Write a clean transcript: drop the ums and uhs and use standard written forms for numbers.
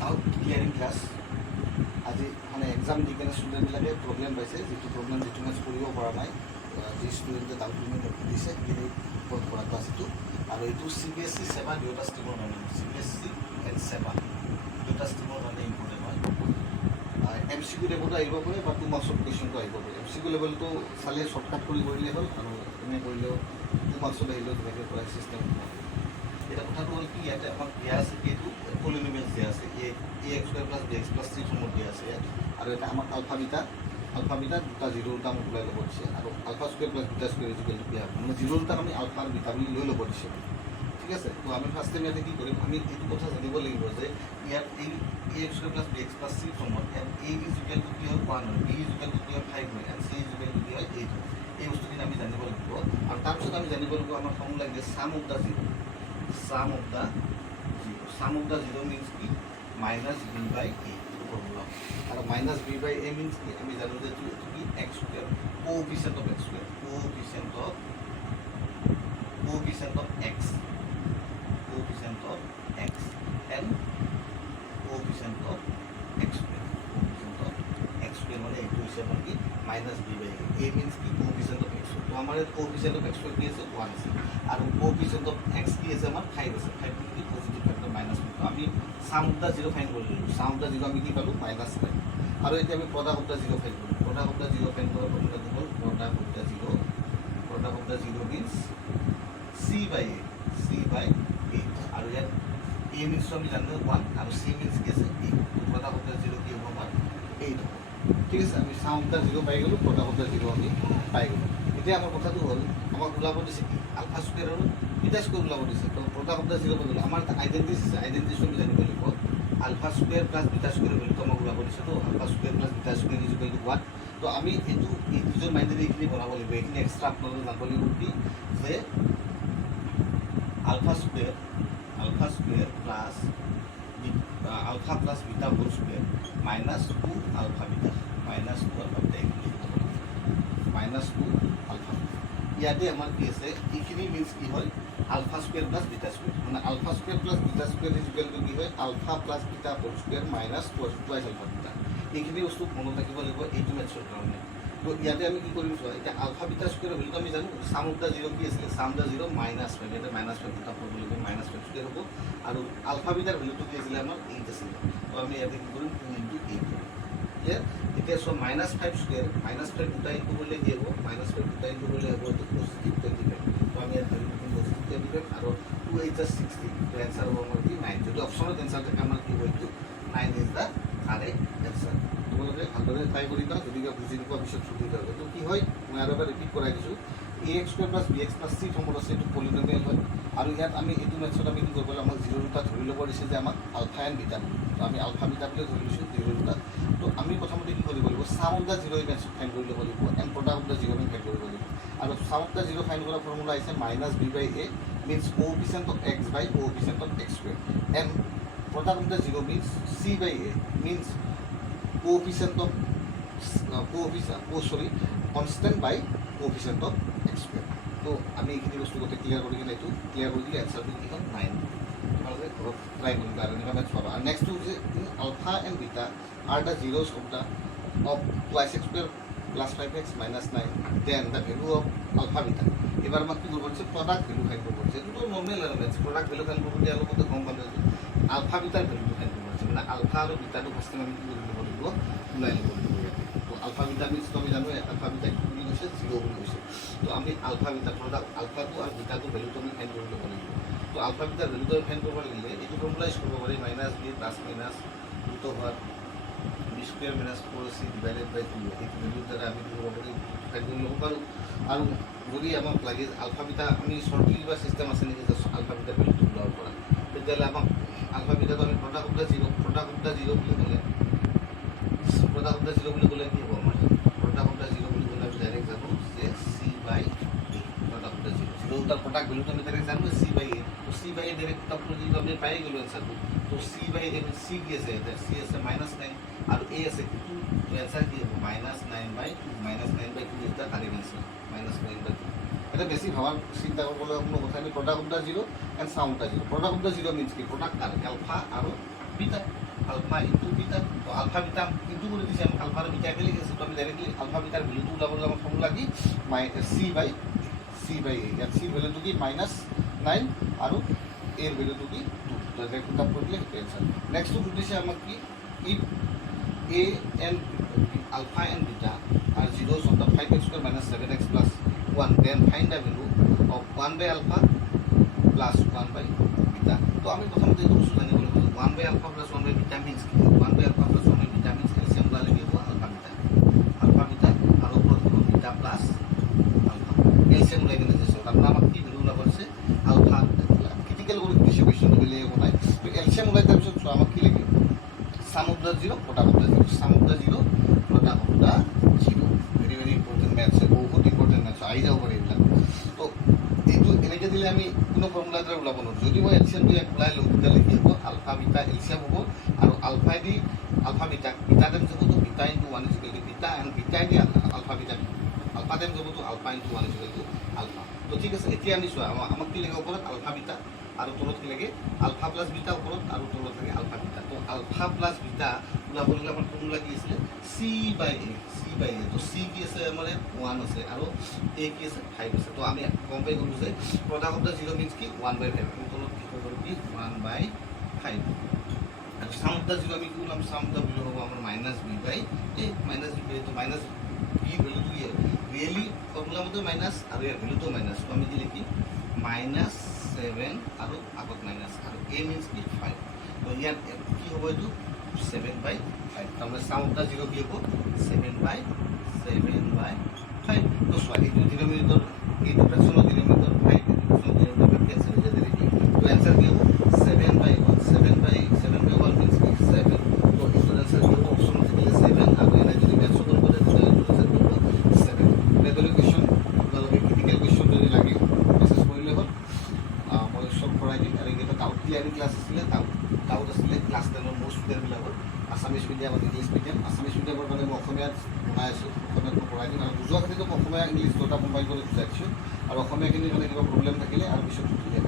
Doubt ক্লিয়াৰিং class আজি মানে exam দি কেনে ষ্টুডেণ্টবিলাকে প্ৰব্লেম পাইছে, যিটো প্ৰব্লেম যিটো মেচ কৰিব পৰা নাই, যি ষ্টুডেণ্টে ডাউটখিনি সুধিছে সেইখিনি ওপৰত কৰা ক্লাছ এইটো। আৰু এইটো CBSE সেৱা দুয়োটা ষ্ট্ৰীমৰ কাৰণে, CBSE এণ্ড সেৱা দুয়োটা ষ্ট্ৰীমৰ কাৰণে ইম্পৰ্টেণ্ট হয়। MCQ লেভেলটো আহিব পাৰে বা 2 মাৰ্কছৰ কুৱেশ্যনটো আহিব পাৰে। MCQ লেভেলটো চালে শ্বৰ্টকাট কৰি কৰিলে হ'ল, আৰু এনে কৰিলেও 2 মাৰ্কছত আহিলেও তেনেকৈ কৰা চিষ্টেম হ'ব। এতিয়া কথাটো হ'ল কি, ইয়াতে আমাক দিয়া আছে এইটো পলিনমিয়েলছ দিয়া আছে, ax² + bx + c ফৰ্মত দিয়া আছে ইয়াত। আৰু এটা আমাক আলফা বিটা দুটা জিৰ' দুটা আমাক ওলাই ল'ব দিছে, আৰু α² + β² দিয়া মানে জিৰ' দুটাক আমি আলফা আৰু বিটা বুলি লৈ ল'ব দিছে। ঠিক আছে, তো আমি ফাৰ্ষ্ট টাইম ইয়াতে কি কৰিম, আমি এইটো কথা জানিব লাগিব যে ইয়াত এই ax² + bx + c ফৰ্মত a = কি হয় 1 হয়, b = কি হয় 5 হয়, and c = কি হয় 8 হয়। এই বস্তুখিনি আমি জানিব লাগিব। আৰু তাৰপিছত আমি জানিব লাগিব আমাৰ ফৰ্মুলা কি, sum of the zero means কি -b/a ফৰ্মুলা। আৰু -b/a means কি আমি জানো যে এইটো কি x² coefficient of x² coefficient of x and coefficient of x² মানে এইটো হৈছে আমাৰ কি -b/a। a means কি coefficient of x। তো আমাৰ ইয়াত coefficient of x² কি আছে 1 আছে, আৰু coefficient of x কি আছে আমাৰ 5 আছে। 5 কি পজিটিভ ফেক্টৰ -2। আমি sum of the zero find কৰিলোঁ, sum of the zero আমি কি পালোঁ -5। আৰু এতিয়া আমি product of the zero find কৰিলোঁ। product of the zero find কৰাৰ ফৰ্মুলাটো হ'ল product of the zero means c/a। আৰু ইয়াত a means আমি জানো 1 আৰু c means কি আছে 8। product of the zero কি হ'ব আমাৰ 8 হ'ব। ঠিক আছে, আমি sum of the zero পাই গ'লোঁ, product of the zero আমি পাই গ'লোঁ। এতিয়া আমাৰ কথাটো হ'ল আমাক ওলাব দিছে কি α² আৰু β² ওলাব দিছে। তো product of the zero পাই গ'লোঁ। আমাৰ এটা আইডেণ্টিটি আছে, আইডেণ্টিটিটো আমি জানিব লাগিব। α² + β² ভেলুটো আমাক ওলাব দিছে। তো α² + β² = 1। তো আমি এইটো নিজৰ মাইণ্ডেদি এইখিনি বনাব লাগিব। এইখিনি এক্সট্ৰা আপোনালোকে জানিব লাগিব কি যে α² + β² ইয়াতে আমাৰ কি আছে, এইখিনি মিনছ কি হয় α² + β² মানে α² + β² কি হয় α + β² -2 α β। এইখিনি বস্তু মনত ৰাখিব লাগিব এইটো মেথছৰ কাৰণে। তো ইয়াতে আমি কি কৰিম চোৱা, এতিয়া α β² ভেলুটো আমি জানো, sum of the zero কি আছিলে, sum of the zero -5, ইয়াতে -5 দুটা কৰিব লাগিব, -5² হ'ব। আৰু α β ভেলুটো কি আছিলে আমাৰ 8 আছিলে। তো আমি ইয়াতে কি কৰিম 2 × 8 কৰিম। এতিয়া চোৱা -5² দুটা ইনটু কৰিলে কি হ'ব, -5 দুটা ইনটু কৰিলে হ'ব এইটো পজিটিভ 25। তো আমি ইয়াত ভেলু পজিটিভ 25 আৰু 2 × 8 = 60। তো এনচাৰ হ'ব আমাৰ কি 9। যদি অপশ্যনত এনচাৰ থাকে আমাৰ কি হ'ব এইটো 9 ইজ দ্য কাৰেক্ট এনচাৰ। তোমালোকে ভালদৰে ট্ৰাই কৰিবা, যদি বুজি নোপোৱা পিছত সুবিধা হ'ব। তো কি হয় মই আৰু এবাৰ ৰিপিট কৰাই দিছোঁ, ax² + bx + c ফৰ্মত আছে, এইটো পলিনমিয়েল হয়। আৰু ইয়াত আমি এইটো মেথছত আমি কি কৰিব লাগিব, আমাক জিৰ' দুটা ধৰি ল'ব দিছে যে আমাক আলফা এণ্ড বিটা। তো আমি আলফা বিটা বুলি ধৰি লৈছোঁ জিৰ' দুটা। তো আমি প্ৰথমতে কি কৰিব লাগিব, sum of the zero মেথছত ফাইণ্ড কৰি ল'ব লাগিব, and product of the zero find কৰিব লাগিব। আৰু sum of the zero find কৰাৰ ফৰ্মুলা আহিছে -b/a means coefficient of x by coefficient of x², and product of the zero means c/a means constant by coefficient of x²। তো আমি এইখিনি বস্তু গোটেই ক্লিয়াৰ কৰি কিনে এইটো ক্লিয়াৰ কৰি দিলে এনচাৰটো কি হ'ল 9। তোমালোকে ঘৰত ট্ৰাই কৰিবা আৰু এনেকুৱা মেথছ পাবা। আৰু নেক্সটটো হৈছে alpha and beta are the zeros of 2x² + 5x - 9, then the value of alpha beta। এবার আমাক কি কৰিব দিছে, প্ৰডাক্ট ভেলু ফাইণ্ড কৰিব দিছে। এইটোতো নৰ্মেল আৰু মেথছ, প্ৰডাক্ট ভেলু ফাইণ্ড কৰিব দিয়াৰ লগতে গম পালে আলফা বিটাৰ ভেলুটো ফাইণ্ড কৰিব দিছে। মানে আলফা আৰু বিটাটো ফাৰ্ষ্ট টাইম আমি কি কৰি ল'ব লাগিব, ওলাই ল'ব লাগিব ইয়াতে। তো আলফা বিটা মিনছটো আমি জানো, আলফা বিটা কি বুলি কৈছে 0 বুলি কৈছে। তো আমি আলফা বিটা প্ৰডাক্ট আলফাটো আৰু বিটাটো ভেলুটো আমি ফাইণ্ড কৰি ল'ব লাগিব। তো আলফা বিটাৰ ভেলুটো ফাইণ্ড কৰিব লাগিলে এইটো ফৰ্মুলা ইউজ কৰিব পাৰি, -b + -√b² - 4ac / 2। এইটো ভেলুৰ দ্বাৰা আমি কি কৰিব পাৰি, ফাইণ্ড কৰি ল'ব পাৰোঁ। আৰু যদি আমাক লাগে আলফা বিটা, আমি শ্বৰ্টলি কিবা চিষ্টেম আছে নেকি যে আলফা বিটা ভেলুটো ওলাব পৰা, তেতিয়াহ'লে আমাক আলফা বিটাটো আমি product of the zero বুলি ক'লে কি হ'ব আমাৰ, product of the zero বুলি ক'লে আমি ডাইৰেক্ট জানো যে c/a। product of the zero দুটাৰ প্ৰডাক্ট ভেলুটো আমি ডাইৰেক্ট জানো c/a। তো c/a ডাইৰেক্ট আমি পাই গ'লোঁ এনচাৰটো। তো c/a c কি আছে, c আছে -9 আৰু a আছে 2। তো এনচাৰ কি হ'ব -9/2। -9/2 ইজ দ্য কাৰেক্ট এনচাৰ, -9/2। এটা বেছি ভাবাৰ চিন্তা কৰিবলৈ কোনো কথা নাই। product of the zero and sum of the zero। product of the zero means কি, প্ৰডাক্ট আলফা আৰু বিটা। আলফা ইনটু বিটা তো আলফা বিটা ইনটু করে দিছে আমি আলফা আর বিটা কে লিখেছি তো আমি ডাইরেক্টলি আলফা বিটার ভ্যালুটো ওলাবলৈ আমার ফর্মুলা কি c বাই a ইয়াত c ভ্যালুটো কি -9 আৰু a এর ভ্যালুটো কি 2 তো এটা কিতাব পড়লে অ্যানসার নেক্সট টু দিছে আমাক কি if a and alpha and beta are zeros on the 5x square minus 7x plus 1 then find the value of 1 by alpha plus 1 by beta তো আমি প্রথমতে এই বস্তু জানিব লাগিব 1 by alpha plus 1 by beta means কি 1 by alpha plus 1 by beta means LCM ওলালে কি হ'ব alpha beta আৰু ওপৰত হ'ব beta plus alpha এলসিএম ওলাই কিনে দিছো তারপর আমাক কি ভ্যালু ওলাব আছে alpha ক্রিটিক্যাল করে দিছে কোশ্চেন বলে বনাই তো এলসিএম ওলাই তাৰ পিছত আমাক কি লাগে sum of the zero product of the zero sum of the zero product of the zero very important maths বহুত important maths আই যাও করে এটা তো এইটো এনেকে দিলে আমি কোনো ফর্মুলা দ্বারা ওলাব নোৱাৰো যদি মই এলসিএম দিয়ে এপ্লাই লওঁ তেতিয়ালে কি হ'ব আলফা বিটা এলসিএম হ'ব আৰু আলফা দি আলফা বিটা বিটা টাইম যাব তো beta into 1 is equal to beta and beta দি আলফা বিটা আলফা টাইম যাব তো alpha into 1 is equal to alpha তো ঠিক আছে এতিয়া আমি চোৱা আমাক কি লাগে ওপৰত আলফা বিটা আৰু তলত কি লাগে আলফা প্লাস বিটা ওপৰত আৰু তলত লাগে আলফা বিটা তো আলফা প্লাস বিটা ওলাবলৈ আমাৰ ফৰ্মুলা কি আছিল c বাই a তো c কি আছে আমাৰ 1 আছে আৰু a কি আছে 5 আছে তো আমি গম পাই গলো যে প্ৰডাক্ট অফ দা 0 মিন্স কি 1 বাই 5 তলত কি হ'ব কি 1 বাই 5 আৰু সাম অফ দা 0 আমি কি বললাম সাম অফ দা 0 হ'ব আমাৰ -b বাই a -b তো -b ভ্যালু কি ৰিয়েলি ফৰ্মুলা মতে মাইনাস আৰু ইয়াৰ ভ্যালু তো মাইনাস তো আমি দিলে কি -7 আৰু আগত মাইনাস আৰু a মিন্স কি 5 তো ইয়াৰ কি হ'ব এইটো 7 বাই 5 তাহলে সাম অফ দা 0 কি হ'ব 7 বাই 5 তো সরি এই ডিনোমিনেটর এই fractional denominator 5 fractional denominator cancel হয়ে যাবে তো অ্যানসার কি হবে 7 বাই 1 মিন্স কি 7 তো এর অ্যানসার কি হবে অপশন থেকে 7 আর এর যদি ম্যাথ সলভ করে তাহলে অ্যানসার কি হবে 7 মেথডের কোশ্চেন তাহলে ক্রিটিক্যাল কোশ্চেন যদি লাগে মেসেজ করলে হল মই সব করাই দিম আর এটা ডাউট ক্লিয়ার ক্লাস আছিল ডাউট আছিল ক্লাস 10 মোস্ট স্টুডেন্ট বিলাকৰ আসামিজ মিডিয়াম আৰু ইংলিছ মিডিয়াম আসামিজ মিডিয়ামৰ মানে মই অসমীয়াত বনাই আছোঁ অসমীয়াত মই পঢ়াই দিম আৰু বুজোৱা ক্ষেত্ৰত অসমীয়া ইংলিছ দুটা কম্বাইন কৰি বুজাইছোঁ আৰু অসমীয়াখিনি মানে কিবা প্ৰব্লেম থাকিলে আৰু পিছত সুধি যাম